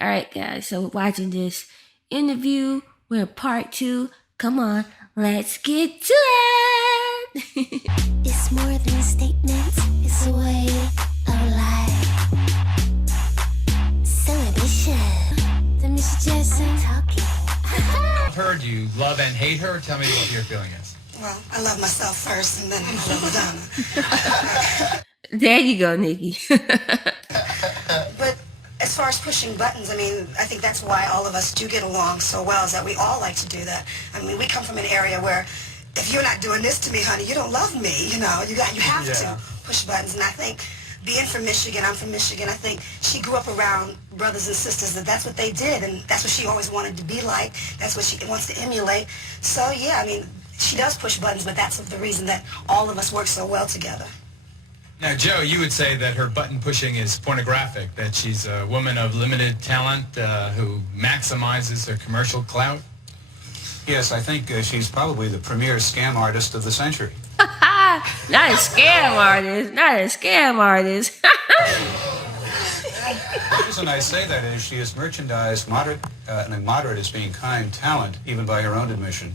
All right, guys. So we're watching this interview. We're in part 2. Come on, let's get to it. It's more than a statement. It's a way of life. Celebration. The Miss Jackson talking. I've heard you love and hate her. Tell me what your feeling is. Well, I love myself first, and then I love Madonna. There you go, Nikki. But as far as pushing buttons, I mean, I think that's why all of us do get along so well, is that we all like to do that. I mean, we come from an area where if you're not doing this to me, honey, you don't love me. You know, you have to push buttons. And I think being from Michigan, I'm from Michigan, I think she grew up around brothers and sisters, and that's what they did, and that's what she always wanted to be like. That's what she wants to emulate. So, yeah, I mean, she does push buttons, but that's the reason that all of us work so well together. Now, Joe, you would say that her button pushing is pornographic, that she's a woman of limited talent who maximizes her commercial clout? Yes, I think she's probably the premier scam artist of the century. Not a scam artist. Not a scam artist. The reason I say that is she has merchandised moderate as being kind talent, even by her own admission,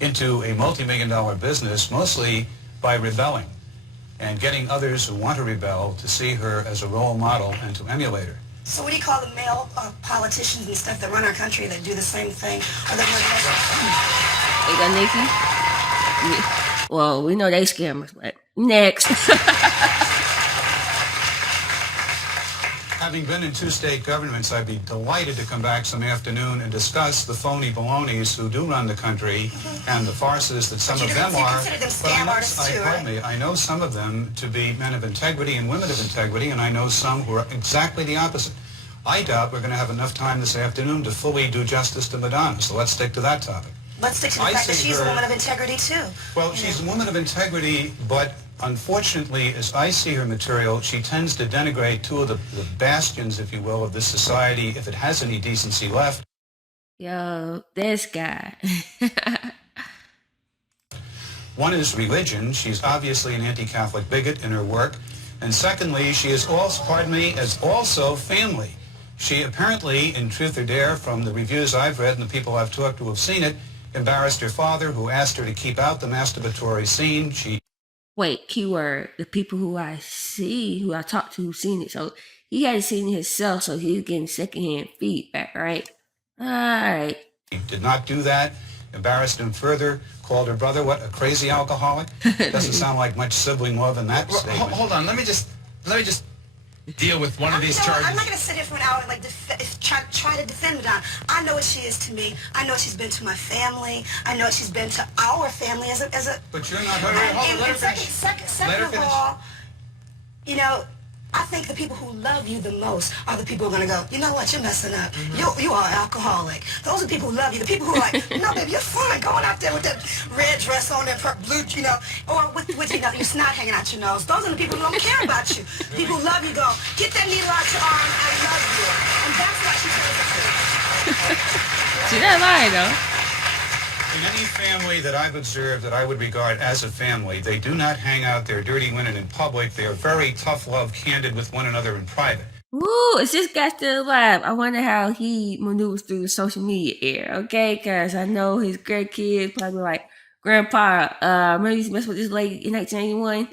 into a multi-million-dollar business, mostly by rebelling and getting others who want to rebel to see her as a role model and to emulate her. So what do you call the male politicians and stuff that run our country that do the same thing? Or that You got Nikki? Well, we know they scammers, but next. Having been in 2 state governments, I'd be delighted to come back some afternoon and discuss the phony balonies who do run the country and the farces that some of them are. I know some of them to be men of integrity and women of integrity, and I know some who are exactly the opposite. I doubt we're going to have enough time this afternoon to fully do justice to Madonna, so let's stick to that topic. Let's stick to the fact that she's a woman of integrity, too. Well, she's a woman of integrity, but unfortunately, as I see her material, she tends to denigrate 2 of the bastions, if you will, of this society, if it has any decency left. Yo, this guy. One is religion. She's obviously an anti-Catholic bigot in her work. And secondly, she is also family. She apparently, in Truth or Dare, from the reviews I've read and the people I've talked to who have seen it, embarrassed her father, who asked her to keep out the masturbatory scene. Wait, keyword, the people who I talked to who've seen it. So he hadn't seen it himself, so he was getting secondhand feedback, right? All right. He did not do that, embarrassed him further, called her brother, what, a crazy alcoholic? Doesn't sound like much sibling love in that statement. Hold on, let me just deal with one of these charges. I'm not going to sit here for an hour and try to defend Madonna. I know what she is to me. I know what she's been to my family. I know what she's been to our family as a. But you're not. Let her finish. Second of all, you know, I think the people who love you the most are the people who are going to go, you know what, you're messing up. You are an alcoholic. Those are the people who love you. The people who are like, no, baby, you're fine going out there with that red dress on and blue, you know, or with you know, your snot hanging out your nose. Those are the people who don't care about you. People who love you go, get that needle out your arm, I love you. And that's why she tells the truth. She's not lying, though. In any family that I've observed that I would regard as a family, they do not hang out their dirty linen in public. They are very tough love, candid with one another in private. Woo, is this guy still alive? I wonder how he maneuvers through the social media era, okay? Because I know his great kids probably like, Grandpa, remember you messed with this lady in 1981?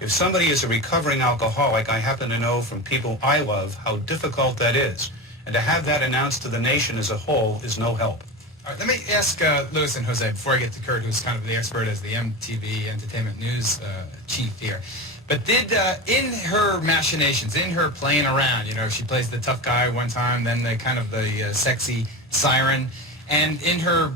If somebody is a recovering alcoholic, I happen to know from people I love how difficult that is. And to have that announced to the nation as a whole is no help. All right, let me ask Louis and Jose, before I get to Kurt, who's kind of the expert as the MTV Entertainment News chief here. But did, in her machinations, in her playing around, you know, she plays the tough guy one time, then the kind of the sexy siren, and in her,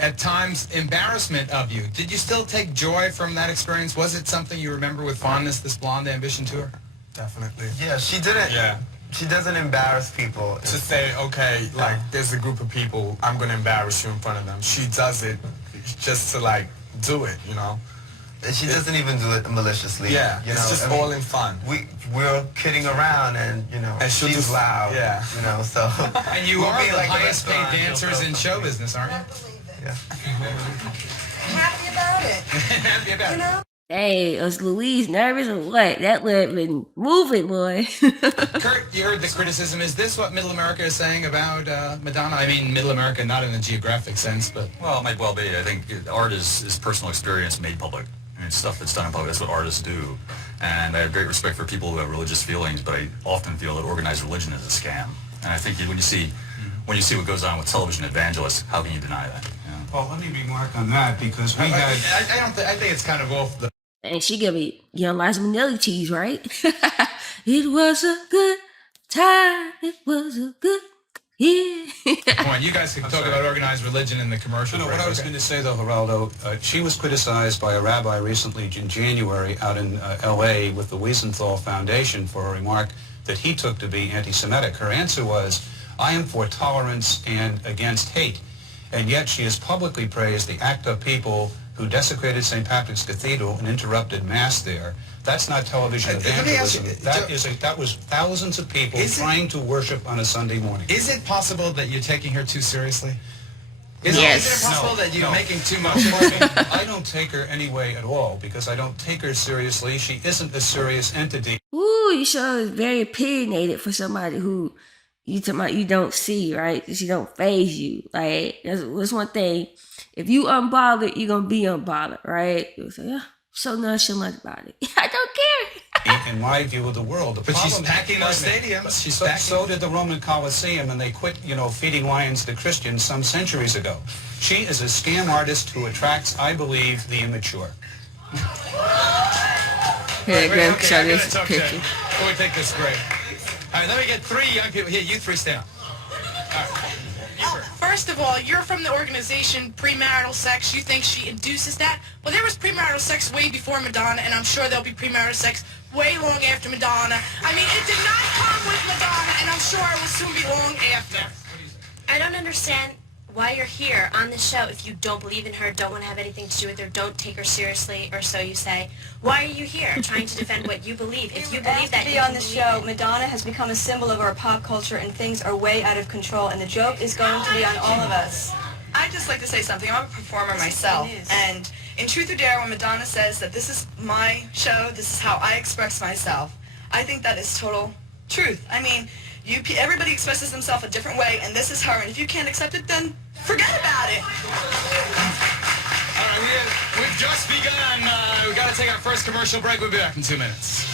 at times, embarrassment of you, did you still take joy from that experience? Was it something you remember with fondness, this Blonde Ambition tour? Definitely. Yeah, she didn't. Yeah. She doesn't embarrass people. To say, okay, like, there's a group of people, I'm going to embarrass you in front of them. She does it just to, like, do it, you know? And she doesn't even do it maliciously. Yeah, you it's know? just all in fun. We're kidding around, and, you know, and she's just loud. Yeah. You know, so. And you are the highest paid dancers in show business, aren't you? Yeah. Happy about it. Happy about it. You know? Hey, was Louise nervous or what? That lip been moving, boy. Kurt, you heard the criticism. Is this what Middle America is saying about Madonna? I mean, Middle America, not in the geographic sense, but... Well, it might well be. I think art is personal experience made public. I mean, it's stuff that's done in public. That's what artists do. And I have great respect for people who have religious feelings, but I often feel that organized religion is a scam. And I think when you see what goes on with television evangelists, how can you deny that? Yeah. Well, let me remark on that because we had... I think it's kind of off the... And she gave me Young Liza Minnelli cheese, right? It was a good time. It was a good year. Come on, you guys can talk about organized religion in the commercial. No, break, what I was okay? going to say, though, Geraldo, she was criticized by a rabbi recently in January out in L.A. with the Wiesenthal Foundation for a remark that he took to be anti-Semitic. Her answer was, I am for tolerance and against hate. And yet she has publicly praised the act of people who desecrated St. Patrick's Cathedral and interrupted Mass there. That's not television Let me ask evangelism. you, That was thousands of people trying to worship on a Sunday morning. Is it possible that you're taking her too seriously? Yes. Is it possible that you're making too much of her? I don't take her anyway at all because I don't take her seriously. She isn't a serious entity. Ooh, you sure is very opinionated for somebody who you talking about you don't see, right? She don't phase you. Like, that's one thing. If you unbothered, you're going to be unbothered, right? You say, yeah, so nonchalant about it. I don't care. In my view of the world. But she's packing those stadiums. She's packing. So did the Roman Colosseum, and they quit, feeding lions to Christians some centuries ago. She is a scam artist who attracts, I believe, the immature. Here, Wait, Graham, okay, show I gotta this talk to you. picture. Before we take this break. All right, let me get 3 young people. Here, you 3 stand up. All right. First of all, you're from the organization Premarital Sex. You think she induces that? Well, there was premarital sex way before Madonna, and I'm sure there'll be premarital sex way long after Madonna. I mean, it did not come with Madonna, and I'm sure it will soon be long after. I don't understand why you're here on the show if you don't believe in her, don't want to have anything to do with her, don't take her seriously, or so you say. Why are you here trying to defend what you believe? If you believe that, to be on the show, Madonna has become a symbol of our pop culture, and things are way out of control, and the joke is going to be on all of us. I'd just like to say something. I'm a performer myself, and in Truth or Dare, when Madonna says that this is my show, this is how I express myself, I think that is total truth. I mean, everybody expresses themselves a different way, and this is her, and if you can't accept it, then forget about it. All right, we've just begun. We've got to take our first commercial break. We'll be back in 2 minutes.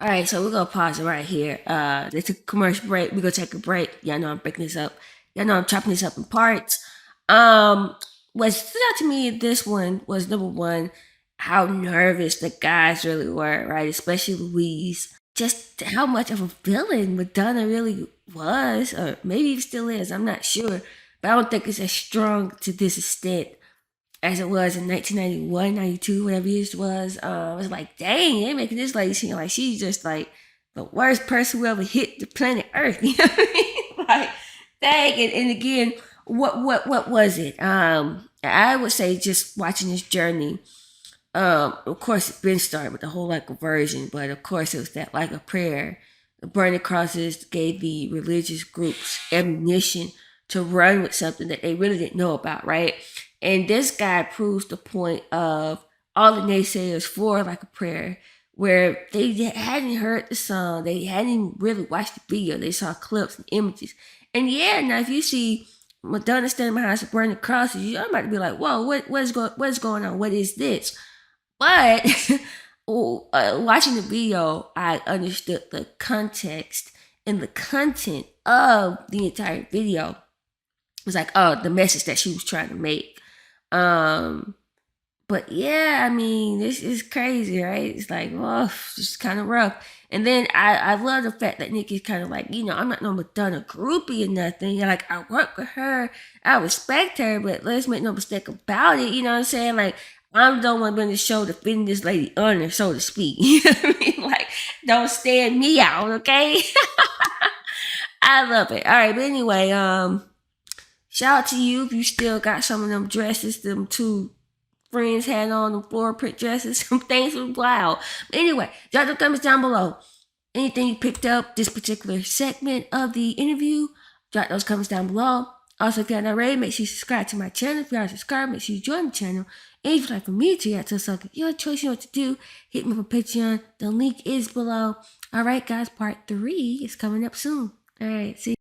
All right, so we're going to pause it right here. They took a commercial break. We're going to take a break. Y'all know I'm breaking this up. Y'all know I'm chopping this up in parts. What stood out to me in this one was, number one, how nervous the guys really were, right? Especially Louise. Just how much of a villain Madonna really was, or maybe it still is, I'm not sure. But I don't think it's as strong to this extent as it was in 1991, 92, whatever years it was. I was like, dang, they're making this lady seem like she's just like the worst person who ever hit the planet Earth. You know what I mean? Like, dang. And again, what was it? I would say just watching this journey. Of course, it's been started with the whole like version, but of course it was that like a prayer. The burning crosses gave the religious groups ammunition to run with something that they really didn't know about, right? And this guy proves the point of all the naysayers for like a prayer, where they hadn't heard the song, they hadn't even really watched the video, they saw clips and images. And yeah, now if you see Madonna standing behind some burning crosses, you might be like, whoa, what's going on? What is this? But watching the video, I understood the context and the content of the entire video. It was like, oh, the message that she was trying to make. But yeah, I mean, this is crazy, right? It's like, oh, it's just kind of rough. And then I love the fact that Niki's kind of like, I'm not no Madonna groupie or nothing. Like, I work with her, I respect her, but let's make no mistake about it. You know what I'm saying? Like, I'm the one on the show defending this lady honor, so to speak. You know what I mean? Like, don't stand me out, okay? I love it. All right, but anyway, shout out to you if you still got some of them dresses, them two friends had on, them floral print dresses. Some things was wild. But anyway, drop the comments down below. Anything you picked up this particular segment of the interview, Drop those comments down below. Also, if you're not already, make sure you subscribe to my channel. If you are subscribed, make sure you join the channel. And if you'd like for me to react to something, your choice, you know what to do. Hit me up on Patreon. The link is below. Alright, guys, part 3 is coming up soon. Alright, see you.